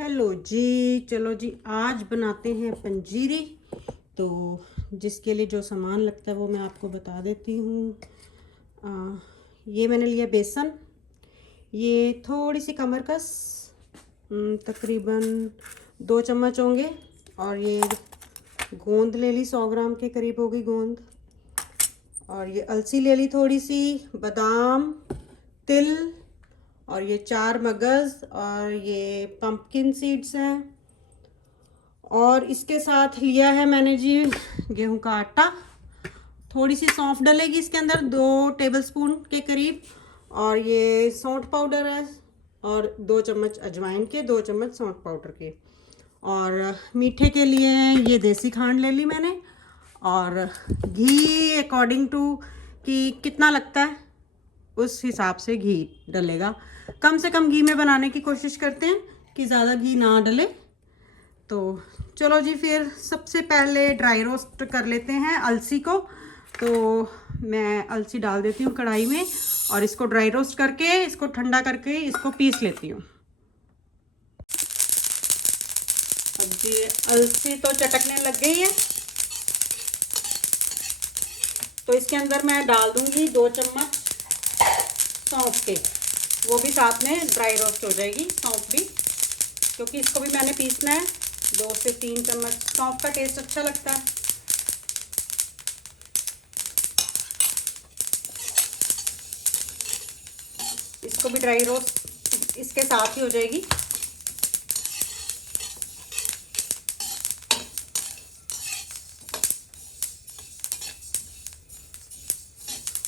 Hello जी। चलो जी, आज बनाते हैं पंजीरी। तो जिसके लिए जो सामान लगता है वो मैं आपको बता देती हूँ। ये मैंने लिया बेसन, ये थोड़ी सी कमरकस, तकरीबन 2 चम्मच होंगे। और ये गोंद ले ली, 100 ग्राम के करीब होगी गोंद। और ये अलसी ले ली थोड़ी सी, बादाम, तिल, और ये 4 मगज़, और ये पंपकिन सीड्स हैं। और इसके साथ लिया है मैंने जी गेहूं का आटा। थोड़ी सी सौंफ डलेगी इसके अंदर, 2 टेबलस्पून के करीब। और ये सौंठ पाउडर है, और 2 चम्मच अजवाइन के, 2 चम्मच सौंठ पाउडर के। और मीठे के लिए ये देसी खांड ले ली मैंने। और घी अकॉर्डिंग टू कि कितना लगता है उस हिसाब से घी डलेगा। कम से कम घी में बनाने की कोशिश करते हैं कि ज़्यादा घी ना डले। तो चलो जी, फिर सबसे पहले ड्राई रोस्ट कर लेते हैं अलसी को। तो मैं अलसी डाल देती हूँ कढ़ाई में, और इसको ड्राई रोस्ट करके, इसको ठंडा करके इसको पीस लेती हूँ। अब जी अलसी तो चटकने लग गई है, तो इसके अंदर मैं डाल दूँगी 2 चम्मच सौंफ के। वो भी साथ में ड्राई रोस्ट हो जाएगी सौंफ भी, क्योंकि इसको भी मैंने पीसना है। 2 से 3 चम्मच, सौंफ का टेस्ट अच्छा लगता है। इसको भी ड्राई रोस्ट इसके साथ ही हो जाएगी।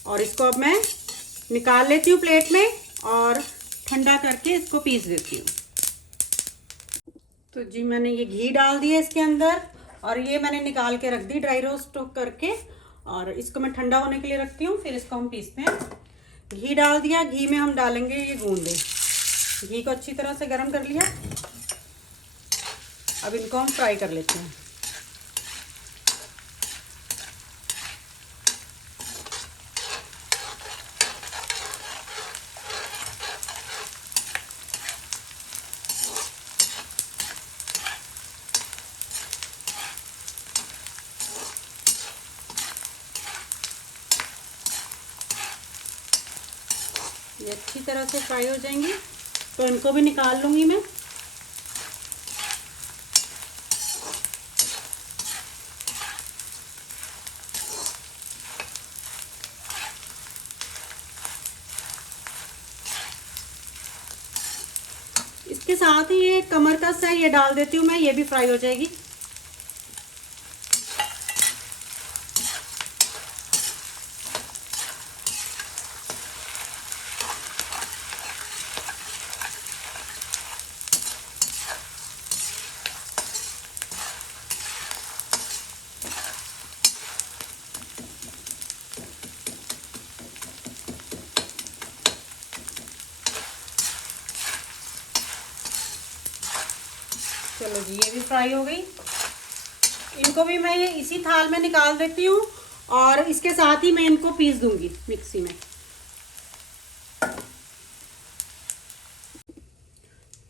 और इसको अब मैं निकाल लेती हूँ प्लेट में, और ठंडा करके इसको पीस देती हूँ। तो जी मैंने ये घी डाल दिया इसके अंदर, और ये मैंने निकाल के रख दी ड्राई रोस्ट करके। और इसको मैं ठंडा होने के लिए रखती हूँ, फिर इसको हम पीसते हैं। घी डाल दिया, घी में हम डालेंगे ये गूंदे। घी को अच्छी तरह से गर्म कर लिया। अब इनको हम फ्राई कर लेते हैं। ये अच्छी तरह से फ्राई हो जाएंगी, तो इनको भी निकाल लूँगी मैं। इसके साथ ही ये कमरकस है, ये डाल देती हूँ मैं, ये भी फ्राई हो जाएगी। चलो जी, ये भी फ्राई हो गई। इनको भी मैं ये इसी थाल में निकाल देती हूँ, और इसके साथ ही मैं इनको पीस दूंगी मिक्सी में।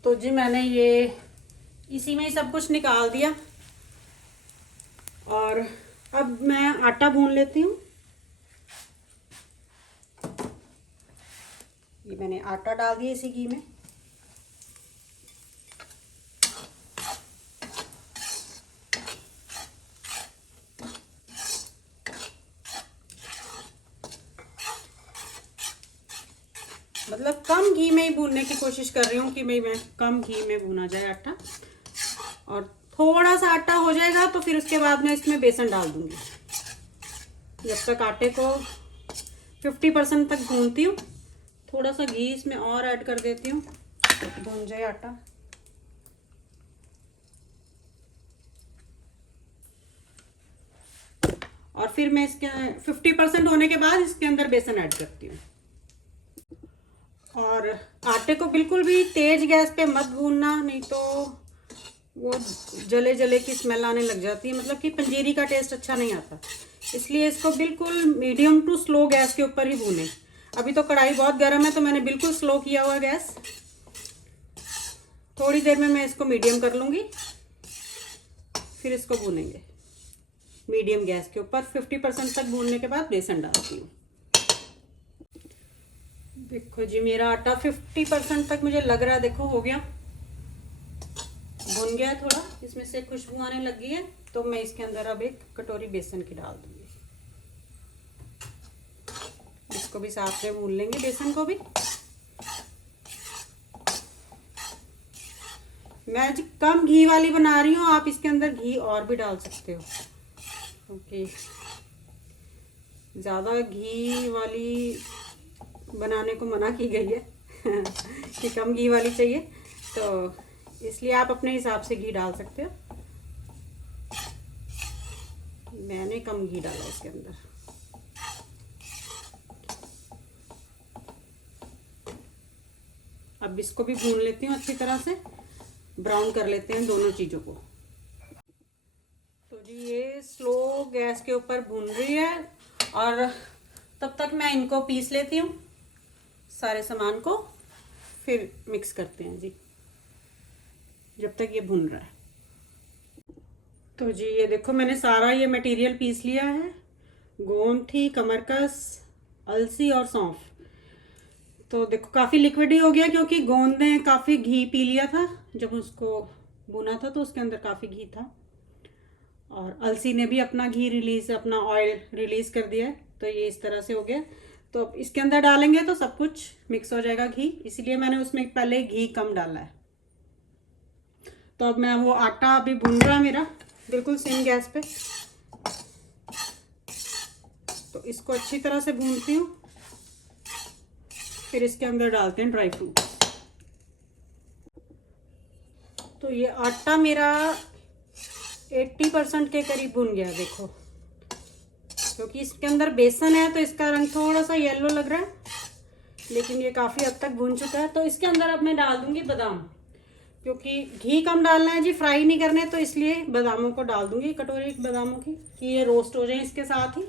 तो जी मैंने ये इसी में ही सब कुछ निकाल दिया, और अब मैं आटा भून लेती हूँ। ये मैंने आटा डाल दिया इसी घी में। मतलब कम घी में ही भूनने की कोशिश कर रही हूँ कि मैं कम घी में भूना जाए आटा। और थोड़ा सा आटा हो जाएगा तो फिर उसके बाद मैं इसमें बेसन डाल दूंगी। जब तक आटे को 50% तक भूनती हूँ, थोड़ा सा घी इसमें और ऐड कर देती हूँ, भून जाए आटा। और फिर मैं इसके 50% होने के बाद इसके अंदर बेसन ऐड करती हूँ। और आटे को बिल्कुल भी तेज गैस पे मत भूनना, नहीं तो वो जले जले की स्मेल आने लग जाती है, मतलब कि पंजीरी का टेस्ट अच्छा नहीं आता। इसलिए इसको बिल्कुल मीडियम टू स्लो गैस के ऊपर ही भूनें। अभी तो कढ़ाई बहुत गर्म है, तो मैंने बिल्कुल स्लो किया हुआ गैस। थोड़ी देर में मैं इसको मीडियम कर लूँगी, फिर इसको भूनेंगे मीडियम गैस के ऊपर। 50% तक भूनने के बाद बेसन डालती हूँ। देखो जी मेरा आटा 50% तक मुझे लग रहा है, देखो हो गया, भुन गया थोड़ा, इसमें से खुशबू आने लगी है। तो मैं इसके अंदर अब एक कटोरी बेसन की डाल दूंगी। इसको भी साथ में भून लेंगे, बेसन को भी। मैं जी कम घी वाली बना रही हूँ, आप इसके अंदर घी और भी डाल सकते हो, क्योंकि ज़्यादा घी वाली बनाने को मना की गई है कि कम घी वाली चाहिए, तो इसलिए आप अपने हिसाब से घी डाल सकते हो। मैंने कम घी डाला इसके अंदर। अब इसको भी भून लेती हूँ अच्छी तरह से, ब्राउन कर लेते हैं दोनों चीज़ों को। तो जी ये स्लो गैस के ऊपर भून रही है, और तब तक मैं इनको पीस लेती हूँ सारे सामान को, फिर मिक्स करते हैं जी जब तक ये भून रहा है। तो जी ये देखो मैंने सारा ये मटेरियल पीस लिया है, गोंद थी, कमरकस, अलसी और सौंफ। तो देखो काफ़ी लिक्विड ही हो गया, क्योंकि गोंद ने काफ़ी घी पी लिया था जब उसको भुना था, तो उसके अंदर काफ़ी घी था, और अलसी ने भी अपना घी रिलीज़, अपना ऑयल रिलीज़ कर दिया है। तो ये इस तरह से हो गया। तो अब इसके अंदर डालेंगे तो सब कुछ मिक्स हो जाएगा घी, इसलिए मैंने उसमें पहले घी कम डाला है। तो अब मैं वो आटा अभी भून रहा है मेरा बिल्कुल सिम गैस पे, तो इसको अच्छी तरह से भूनती हूँ। फिर इसके अंदर डालते हैं ड्राई फ्रूट। तो ये आटा मेरा 80% के करीब भुन गया, देखो, क्योंकि इसके अंदर बेसन है तो इसका रंग थोड़ा सा येलो लग रहा है, लेकिन ये काफ़ी हद तक भुन चुका है। तो इसके अंदर अब मैं डाल दूंगी बादाम, क्योंकि घी कम डालना है जी, फ्राई नहीं करने, तो इसलिए बादामों को डाल दूंगी, कटोरी बादामों की, कि ये रोस्ट हो जाए इसके साथ ही।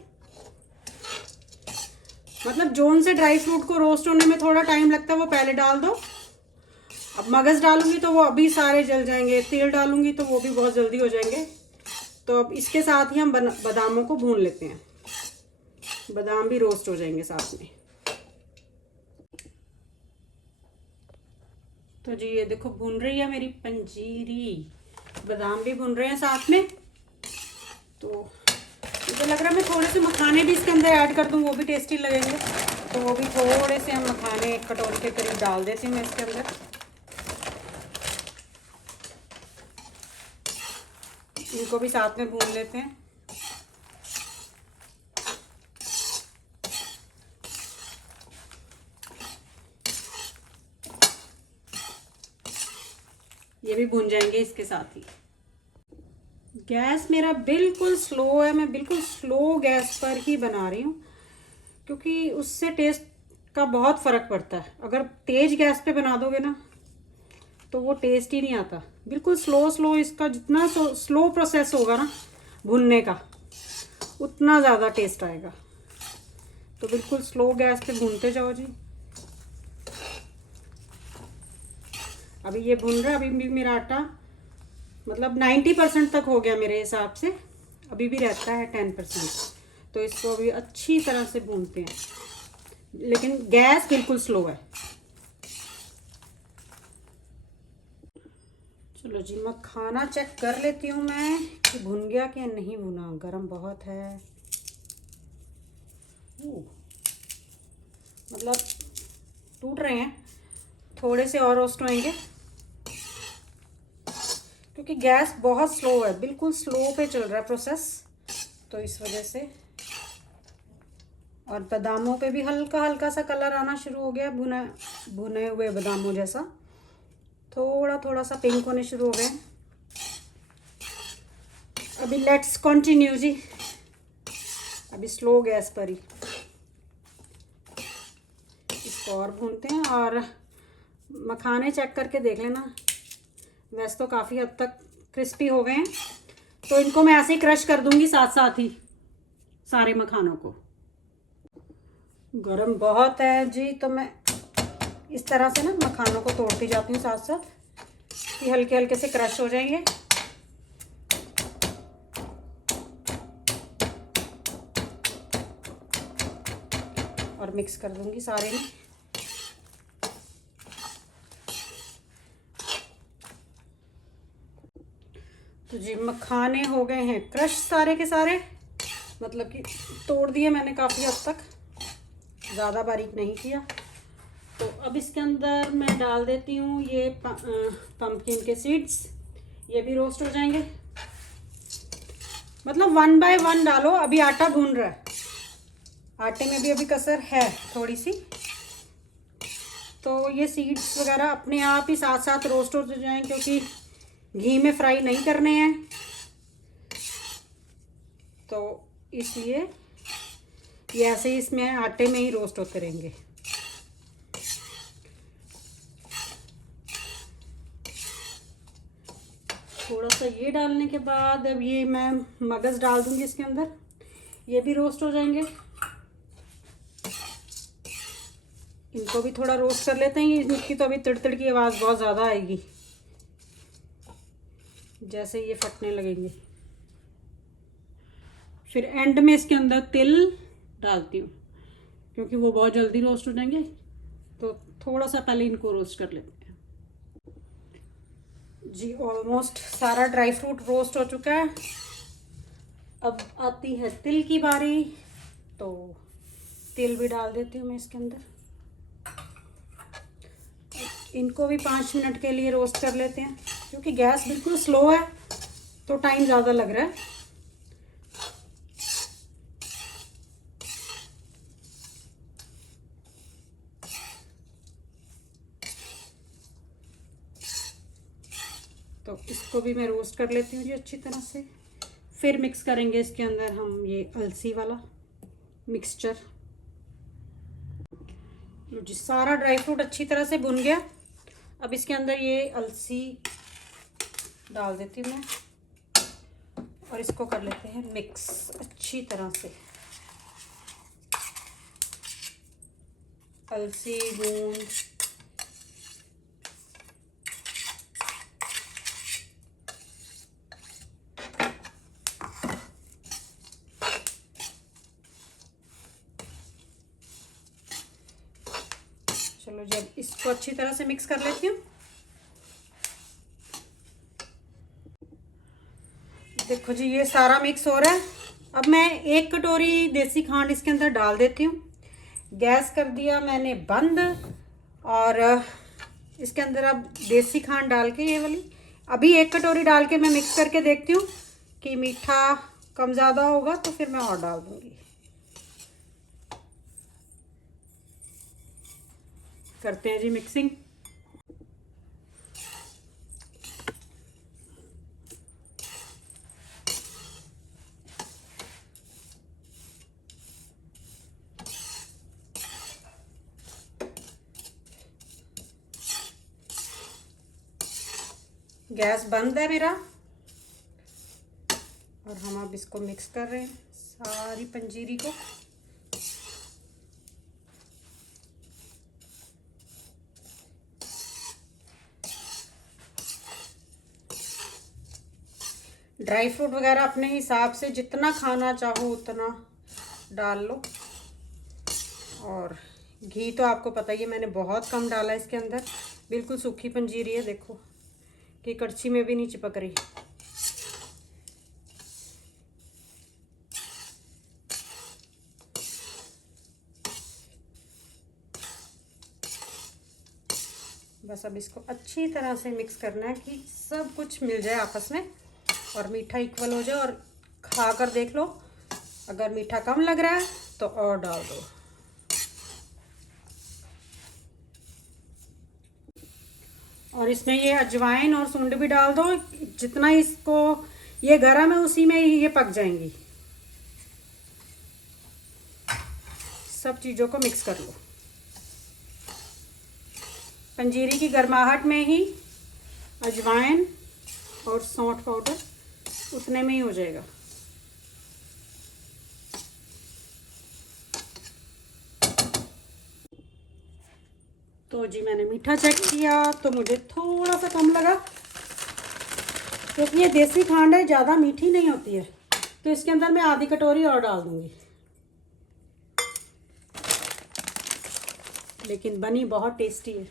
मतलब जोन से ड्राई फ्रूट को रोस्ट होने में थोड़ा टाइम लगता है, वो पहले डाल दो। अब मगज डालूंगी तो वो अभी सारे जल जाएंगे, तिल डालूंगी तो वो भी बहुत जल्दी हो जाएंगे। तो अब इसके साथ ही हम बादामों को भून लेते हैं, बादाम भी रोस्ट हो जाएंगे साथ में। तो जी ये देखो भून रही है मेरी पंजीरी, बादाम भी भून रहे हैं साथ में। तो मुझे लग रहा है मैं थोड़े से मखाने भी इसके अंदर ऐड कर दूं, वो भी टेस्टी लगेंगे। तो वो भी थोड़े से हम मखाने एक कटोरी के करीब डाल देती हूँ मैं इसके अंदर। इनको भी साथ में भून लेते हैं। ये भी भून जाएंगे इसके साथ ही। गैस मेरा बिल्कुल स्लो है, मैं बिल्कुल स्लो गैस पर ही बना रही हूँ, क्योंकि उससे टेस्ट का बहुत फ़र्क पड़ता है। अगर तेज़ गैस पे बना दोगे ना तो वो टेस्ट ही नहीं आता। बिल्कुल स्लो इसका जितना स्लो प्रोसेस होगा ना भुनने का, उतना ज़्यादा टेस्ट आएगा। तो बिल्कुल स्लो गैस पे भूनते जाओ जी। अभी ये भून रहा है, अभी भी मेरा आटा मतलब 90% तक हो गया मेरे हिसाब से, अभी भी रहता है 10%। तो इसको अभी अच्छी तरह से भूनते हैं, लेकिन गैस बिल्कुल स्लो है। चलो जी मखाना चेक कर लेती हूँ मैं कि भुन गया कि नहीं भुना। गरम बहुत है, मतलब टूट रहे हैं, थोड़े से और रोस्ट होंगे, क्योंकि गैस बहुत स्लो है, बिल्कुल स्लो पे चल रहा है प्रोसेस, तो इस वजह से। और बादामों पे भी हल्का हल्का सा कलर आना शुरू हो गया, भुने हुए बादामों जैसा, थोड़ा थोड़ा सा पिंक होने शुरू हो गए। अभी लेट्स कंटिन्यू जी, अभी स्लो गैस पर ही इसको और भूनते हैं। और मखाने चेक करके देख लेना, वैसे तो काफ़ी हद तक क्रिस्पी हो गए हैं, तो इनको मैं ऐसे ही क्रश कर दूंगी साथ साथ ही सारे मखानों को। गरम बहुत है जी, तो मैं इस तरह से ना मखानों को तोड़ती जाती हूँ साथ साथ, कि हल्के हल्के से क्रश हो जाएंगे। और मिक्स कर दूंगी सारे में। तो जी मखाने हो गए हैं क्रश सारे के सारे, मतलब कि तोड़ दिए मैंने काफ़ी हद तक, ज़्यादा बारीक नहीं किया। तो अब इसके अंदर मैं डाल देती हूँ ये पंपकिन के सीड्स, ये भी रोस्ट हो जाएंगे। मतलब 1 बाय 1 डालो। अभी आटा भून रहा है, आटे में भी अभी कसर है थोड़ी सी, तो ये सीड्स वगैरह अपने आप ही साथ साथ रोस्ट हो जाएं, क्योंकि घी में फ्राई नहीं करने हैं, तो इसलिए ये ऐसे ही इसमें आटे में ही रोस्ट होते रहेंगे। थोड़ा सा ये डालने के बाद अब ये मैं मगज डाल दूंगी इसके अंदर, ये भी रोस्ट हो जाएंगे। इनको भी थोड़ा रोस्ट कर लेते हैं। इनकी तो अभी तिड़ की आवाज़ बहुत ज़्यादा आएगी जैसे ये फटने लगेंगे। फिर एंड में इसके अंदर तिल डालती हूँ, क्योंकि वो बहुत जल्दी रोस्ट हो जाएंगे, तो थोड़ा सा पहले इनको रोस्ट कर लेते हैं। जी ऑलमोस्ट सारा ड्राई फ्रूट रोस्ट हो चुका है। अब आती है तिल की बारी, तो तिल भी डाल देती हूँ मैं इसके अंदर। इनको भी 5 मिनट के लिए रोस्ट कर लेते हैं, क्योंकि गैस बिल्कुल स्लो है तो टाइम ज़्यादा लग रहा है। तो इसको भी मैं रोस्ट कर लेती हूँ जी अच्छी तरह से। फिर मिक्स करेंगे इसके अंदर हम ये अलसी वाला मिक्सचर। जी सारा ड्राई फ्रूट अच्छी तरह से भुन गया। अब इसके अंदर ये अलसी डाल देती हूँ मैं, और इसको कर लेते हैं मिक्स अच्छी तरह से। अलसी गूंद चलो जब इसको अच्छी तरह से मिक्स कर लेती हूँ। देखो जी ये सारा मिक्स हो रहा है। अब मैं 1 कटोरी देसी खांड इसके अंदर डाल देती हूँ। गैस कर दिया मैंने बंद, और इसके अंदर अब देसी खांड डाल के ये वाली अभी 1 कटोरी डाल के मैं मिक्स करके देखती हूँ कि मीठा कम ज़्यादा होगा तो फिर मैं और डाल दूँगी। करते हैं जी मिक्सिंग। गैस बंद है मेरा, और हम अब इसको मिक्स कर रहे हैं सारी पंजीरी को। ड्राई फ्रूट वगैरह अपने हिसाब से जितना खाना चाहो उतना डाल लो, और घी तो आपको पता ही है मैंने बहुत कम डाला इसके अंदर। बिल्कुल सूखी पंजीरी है, देखो कि कड़छी में भी नहीं चिपक रही। बस अब इसको अच्छी तरह से मिक्स करना है कि सब कुछ मिल जाए आपस में और मीठा इक्वल हो जाए। और खा कर देख लो, अगर मीठा कम लग रहा है तो और डाल दो। और इसमें ये अजवाइन और सूंड भी डाल दो। जितना इसको ये गरम है उसी में ही ये पक जाएंगी। सब चीज़ों को मिक्स कर लो। पंजीरी की गर्माहट में ही अजवाइन और सौंठ पाउडर उतने में ही हो जाएगा। तो जी मैंने मीठा चेक किया तो मुझे थोड़ा सा कम लगा, क्योंकि ये देसी खांड है, ज़्यादा मीठी नहीं होती है, तो इसके अंदर मैं आधी कटोरी और डाल दूँगी। लेकिन बनी बहुत टेस्टी है।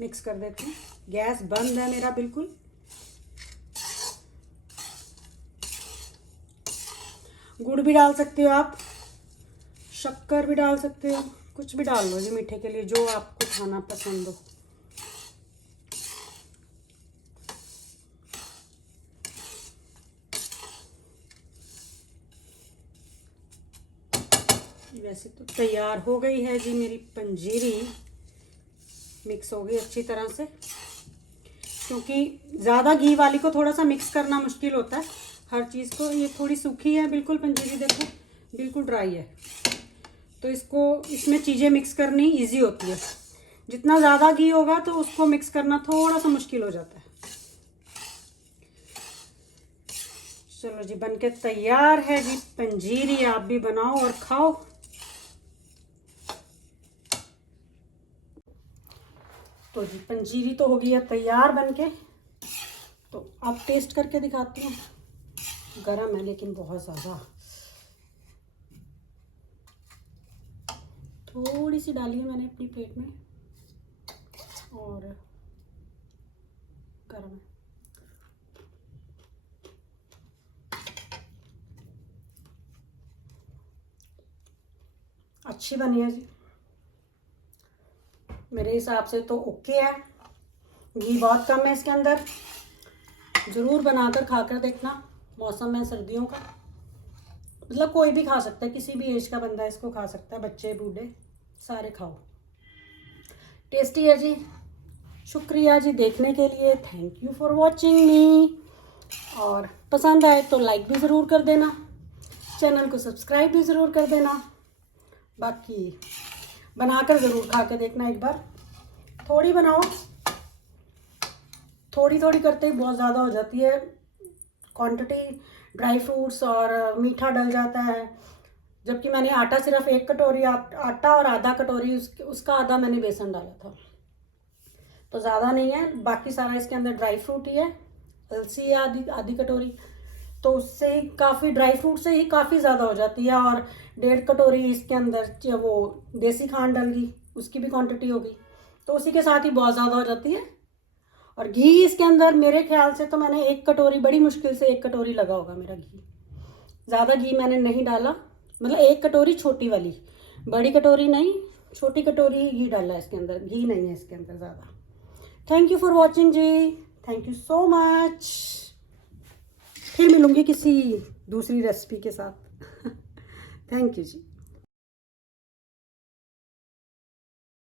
मिक्स कर देती हूँ। गैस बंद है मेरा बिल्कुल। गुड़ भी डाल सकते हो आप, शक्कर भी डाल सकते हो, कुछ भी डाल लो जी मीठे के लिए, जो आपको खाना पसंद हो। वैसे तो तैयार हो गई है जी मेरी पंजीरी, मिक्स हो गई अच्छी तरह से। क्योंकि ज़्यादा घी वाली को थोड़ा सा मिक्स करना मुश्किल होता है हर चीज़ को। ये थोड़ी सूखी है बिल्कुल पंजीरी, देखो बिल्कुल ड्राई है, तो इसको इसमें चीज़ें मिक्स करनी इजी होती है। जितना ज़्यादा घी होगा तो उसको मिक्स करना थोड़ा सा मुश्किल हो जाता है। चलो जी, बनके तैयार है जी पंजीरी। आप भी बनाओ और खाओ। तो जी पंजीरी तो हो गई है तैयार बनके। तो अब टेस्ट करके दिखाती हूँ। गरम है लेकिन बहुत ज़्यादा। थोड़ी सी डाली है मैंने अपनी प्लेट में, और गरम है। अच्छी बनी है जी, मेरे हिसाब से तो ओके है। घी बहुत कम है इसके अंदर। ज़रूर बनाकर खाकर देखना। मौसम है सर्दियों का, मतलब कोई भी खा सकता है, किसी भी एज का बंदा इसको खा सकता है, बच्चे बूढ़े सारे खाओ। टेस्टी है जी। शुक्रिया जी देखने के लिए। थैंक यू फॉर वॉचिंग मी। और पसंद आए तो लाइक भी ज़रूर कर देना, चैनल को सब्सक्राइब भी ज़रूर कर देना। बाकी बनाकर ज़रूर खा के देखना एक बार। थोड़ी बनाओ, थोड़ी थोड़ी करते ही बहुत ज़्यादा हो जाती है क्वांटिटी। ड्राई फ्रूट्स और मीठा डल जाता है। जबकि मैंने आटा सिर्फ 1 कटोरी आटा और आधा कटोरी उसका आधा मैंने बेसन डाला था, तो ज़्यादा नहीं है। बाकी सारा इसके अंदर ड्राई फ्रूट ही है। अलसी है आधी कटोरी, तो उससे ही काफ़ी, ड्राई फ्रूट से ही काफ़ी ज़्यादा हो जाती है। और 1.5 कटोरी इसके अंदर वो देसी खांड डल गई, उसकी भी क्वांटिटी होगी, तो उसी के साथ ही बहुत ज़्यादा हो जाती है। और घी इसके अंदर मेरे ख्याल से तो मैंने 1 कटोरी, बड़ी मुश्किल से 1 कटोरी लगा होगा मेरा घी। ज़्यादा घी मैंने नहीं डाला, मतलब 1 कटोरी छोटी वाली, बड़ी कटोरी नहीं, छोटी कटोरी ही घी डाला है इसके अंदर। घी नहीं है इसके अंदर ज़्यादा। Thank you for watching ji. Thank you so much. फिर मिलूंगी किसी दूसरी रेसिपी के साथ। Thank you ji.